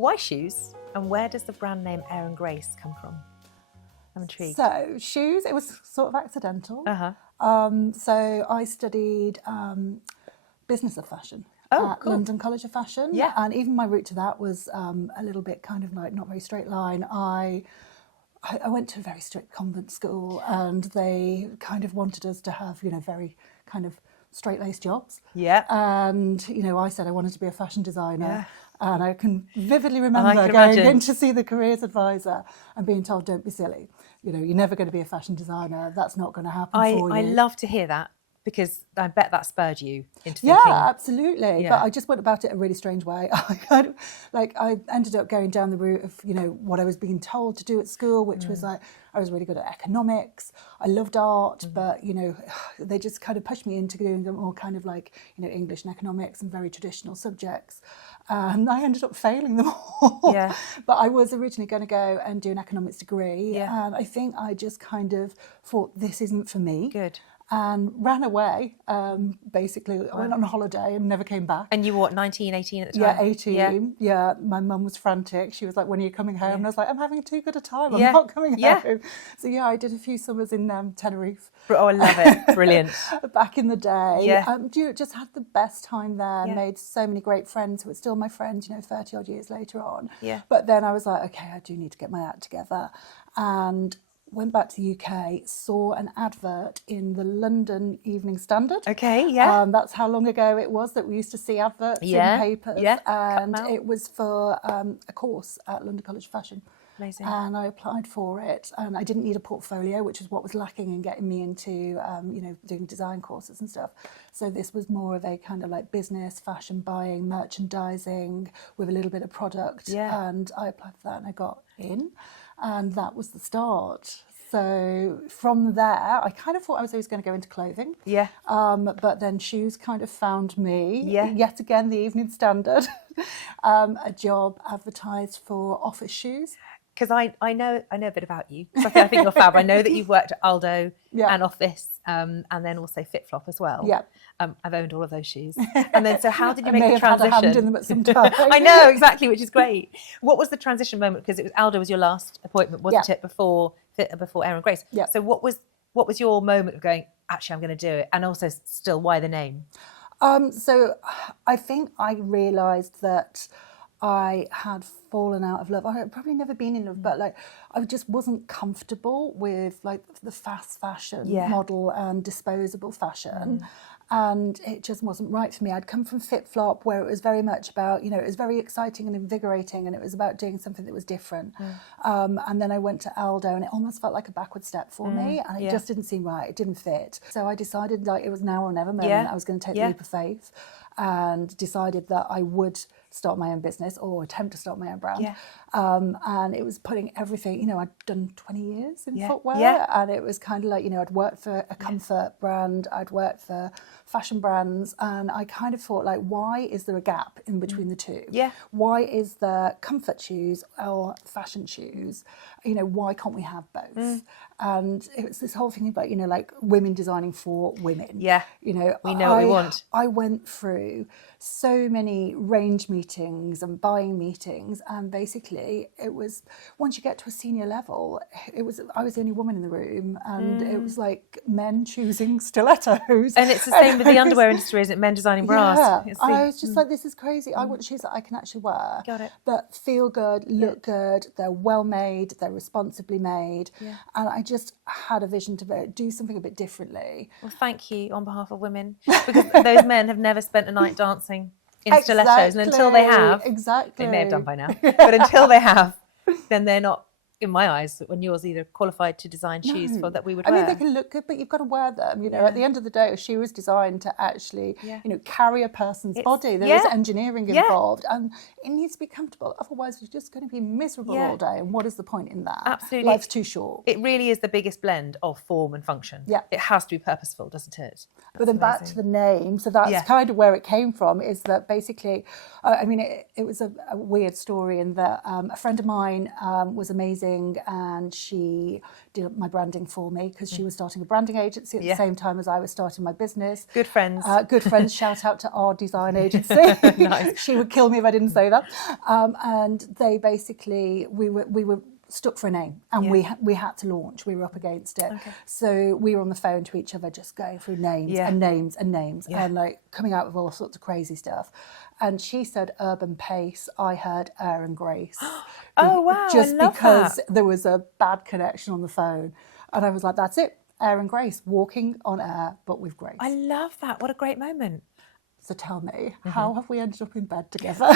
Why shoes? And where does the brand name Air and Grace come from? I'm intrigued. So shoes, it was sort of accidental. So I studied business of fashion at cool. London College of Fashion. Yeah. And even my route to that was a little bit kind of like not very straight line. I went to a very strict convent school, and they kind of wanted us to have, very kind of straight-laced jobs. Yeah. And, I said I wanted to be a fashion designer. Yeah. And I can vividly remember going imagine. in to see the careers advisor and being told, don't be silly. You're never going to be a fashion designer. That's not going to happen for you. I love to hear that, because I bet that spurred you into Yeah, thinking. absolutely. Yeah. But I just went about it a really strange way. I ended up going down the route of, what I was being told to do at school, which was like, I was really good at economics. I loved art, but, they just kind of pushed me into doing more kind of like, English and economics and very traditional subjects. And I ended up failing them all. Yeah. But I was originally going to go and do an economics degree. Yeah. And I think I just kind of thought, this isn't for me. Good. And ran away, basically. I went on a holiday and never came back. And you were what, 19, 18 at the Yeah, time? 18. Yeah, my mum was frantic. She was like, when are you coming home? And I was like, I'm having too good a time. I'm Yeah. not coming Yeah. home. So yeah, I did a few summers in Tenerife. Oh, I love it. Brilliant. Back in the day. Yeah. Just had the best time there. Yeah. Made so many great friends who are still my friends, 30 odd years later on. Yeah. But then I was like, okay, I do need to get my act together. And went back to the UK, saw an advert in the London Evening Standard. Okay, yeah. That's how long ago it was that we used to see adverts in papers. Yeah, and it was for a course at London College of Fashion. Amazing. And I applied for it, and I didn't need a portfolio, which is what was lacking in getting me into, doing design courses and stuff. So this was more of a kind of like business, fashion buying, merchandising with a little bit of product. Yeah. And I applied for that and I got in. And that was the start. So from there, I kind of thought I was always going to go into clothing. Yeah. But then shoes kind of found me. Yeah. Yet again, the Evening Standard, a job advertised for office shoes. Because I know a bit about you. 'Cause I think you're fab. I know that you've worked at Aldo and Office, and then also FitFlop as well. Yeah. I've owned all of those shoes. And then, so how did you I make may the have transition? had a hand in them at some time. I know, exactly, which is great. What was the transition moment? Because it was Aldo was your last appointment, wasn't it? Before Air and Grace. Yeah. So what was your moment of going, actually, I'm going to do it, and also still, why the name? So I think I realised that I had fallen out of love. I had probably never been in love, but like I just wasn't comfortable with like the fast fashion model and disposable fashion. And it just wasn't right for me. I'd come from FitFlop, where it was very much about, it was very exciting and invigorating, and it was about doing something that was different. And then I went to Aldo, and it almost felt like a backward step for me, and it just didn't seem right. It didn't fit. So I decided like it was now or never moment. I was going to take the leap of faith, and decided that I would start my own business or attempt to start my own brand. And it was putting everything, I'd done 20 years in footwear, and it was kind of like, I'd worked for a comfort brand, I'd worked for fashion brands, and I kind of thought like, why is there a gap in between the two? Why is there comfort shoes or fashion shoes? Why can't we have both? And it was this whole thing about, like women designing for women. We know what we want. I went through so many range meetings and buying meetings, and basically it was, once you get to a senior level, I was the only woman in the room, and it was like men choosing stilettos. And it's the same with the underwear industry, isn't it? Men designing bras. I was just like, this is crazy. I want shoes that I can actually wear. Got it. That feel good, look good, they're well made, they're responsibly made. And I just had a vision to do something a bit differently. Well, thank you on behalf of women, because those men have never spent a night dancing in stilettos, and until they have, they may have done by now, but until they have, then they're not, in my eyes, when yours either qualified to design shoes for that we would wear. I mean, they can look good, but you've got to wear them. At the end of the day, a shoe was designed to actually, carry a person's body. There is engineering involved, and it needs to be comfortable. Otherwise, you're just going to be miserable all day. And what is the point in that? Absolutely, life's too short. It really is the biggest blend of form and function. It has to be purposeful, doesn't it? But then back to the name, so that's kind of where it came from, is that basically, it was a weird story in that a friend of mine was amazing. amazing, and she did my branding for me because she was starting a branding agency at the same time as I was starting my business. Good friends. Good friends. Shout out to our design agency. Nice. She would kill me if I didn't say that. And they basically, we were stuck for a name, and we had to launch. We were up against it. Okay. So we were on the phone to each other, just going through names and names and names, and like coming out with all sorts of crazy stuff. And she said urban pace. I heard air and grace. Oh wow! Just I love because that. there was a bad connection on the phone, and I was like, that's it. Air and grace, walking on air, but with grace. I love that. What a great moment. So tell me, how have we ended up in bed together?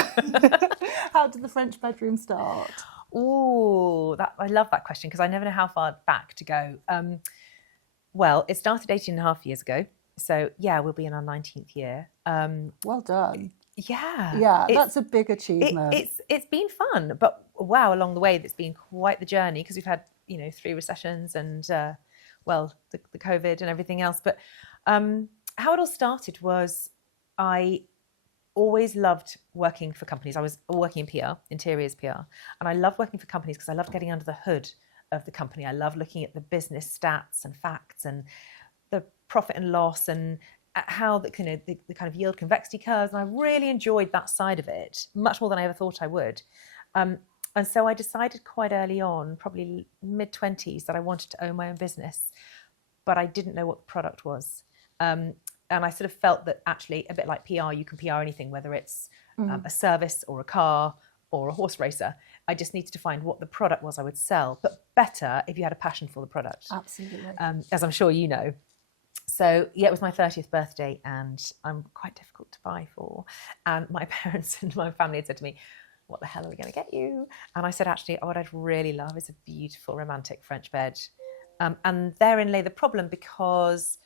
How did the French bedroom start? Oh, I love that question because I never know how far back to go. Well, it started 18 and a half years ago. So yeah, we'll be in our 19th year. Well done. Yeah, that's a big achievement. It's been fun, but wow, along the way, it's been quite the journey because we've had 3 recessions and the COVID and everything else. But how it all started was I always loved working for companies. I was working in PR, interiors PR, and I love working for companies because I love getting under the hood of the company. I love looking at the business stats and facts and the profit and loss and how the kind of yield convexity curves, and I really enjoyed that side of it much more than I ever thought I would. And so I decided quite early on, probably mid-20s, that I wanted to own my own business, but I didn't know what the product was. And I sort of felt that actually, a bit like PR, you can PR anything, whether it's a service or a car or a horse racer. I just needed to find what the product was I would sell, but better if you had a passion for the product. Absolutely. As I'm sure you know. So yeah, it was my 30th birthday and I'm quite difficult to buy for. And my parents and my family had said to me, what the hell are we going to get you? And I said, actually, what I'd really love is a beautiful romantic French bed. And therein lay the problem because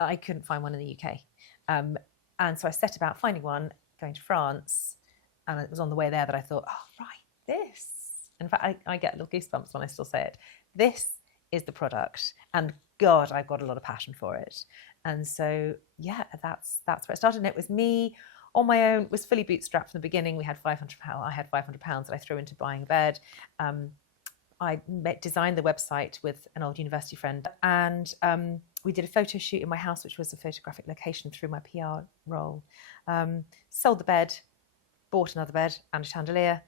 I couldn't find one in the UK. And so I set about finding one, going to France, and it was on the way there that I thought, oh, right, this. In fact, I get little goosebumps when I still say it. This is the product. And God, I've got a lot of passion for it. And so, yeah, that's where it started. And it was me on my own, was fully bootstrapped from the beginning. I had £500 that I threw into buying a bed. I designed the website with an old university friend, and we did a photo shoot in my house, which was a photographic location through my PR role. Sold the bed, bought another bed and a chandelier,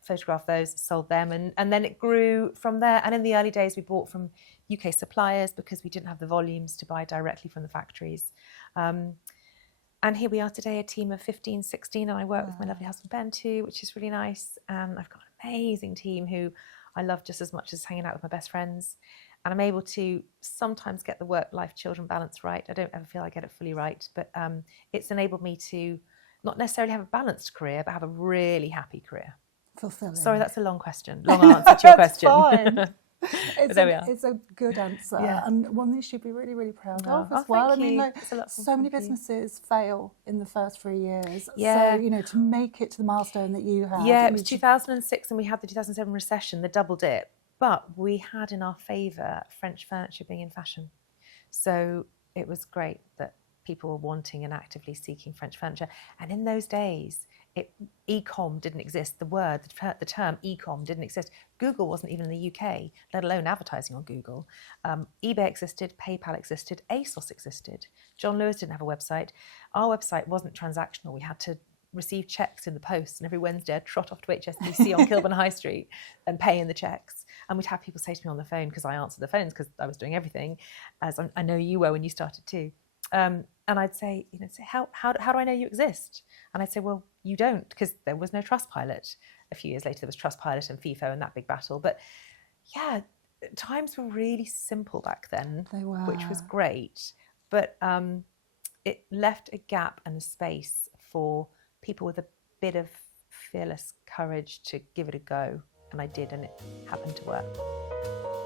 photographed those, sold them, and then it grew from there. And in the early days, we bought from UK suppliers because we didn't have the volumes to buy directly from the factories. And here we are today, a team of 15, 16, and I work with my lovely husband Ben too, which is really nice. And I've got an amazing team who I love just as much as hanging out with my best friends. And I'm able to sometimes get the work-life children balance right. I don't ever feel I get it fully right, but it's enabled me to not necessarily have a balanced career, but have a really happy career. Fulfilling. Sorry, that's a long answer to your question. Fine. But there we are. It's a good answer, Yeah. and one you should be really, really proud of as Oh, well. thank I mean, you. like, It's a lot of so many thank you. businesses fail in the first 3 years. Yeah. So, to make it to the milestone that you had. Yeah, it was 2006 and we had the 2007 recession, the double dip. But we had in our favour French furniture being in fashion. So it was great that people were wanting and actively seeking French furniture. And in those days, e-com didn't exist. The term e-com didn't exist. Google wasn't even in the UK, let alone advertising on Google. eBay existed, PayPal existed, ASOS existed. John Lewis didn't have a website. Our website wasn't transactional. We had to receive checks in the post, and every Wednesday I'd trot off to HSBC on Kilburn High Street and pay in the checks. And we'd have people say to me on the phone, because I answered the phones because I was doing everything, as I know you were when you started too. And I'd say, how do I know you exist? And I'd say, well, you don't, because there was no Trustpilot. A few years later, there was Trustpilot and FIFO and that big battle. But yeah, times were really simple back then, They were. which was great. But it left a gap and a space for people with a bit of fearless courage to give it a go. And I did, and it happened to work.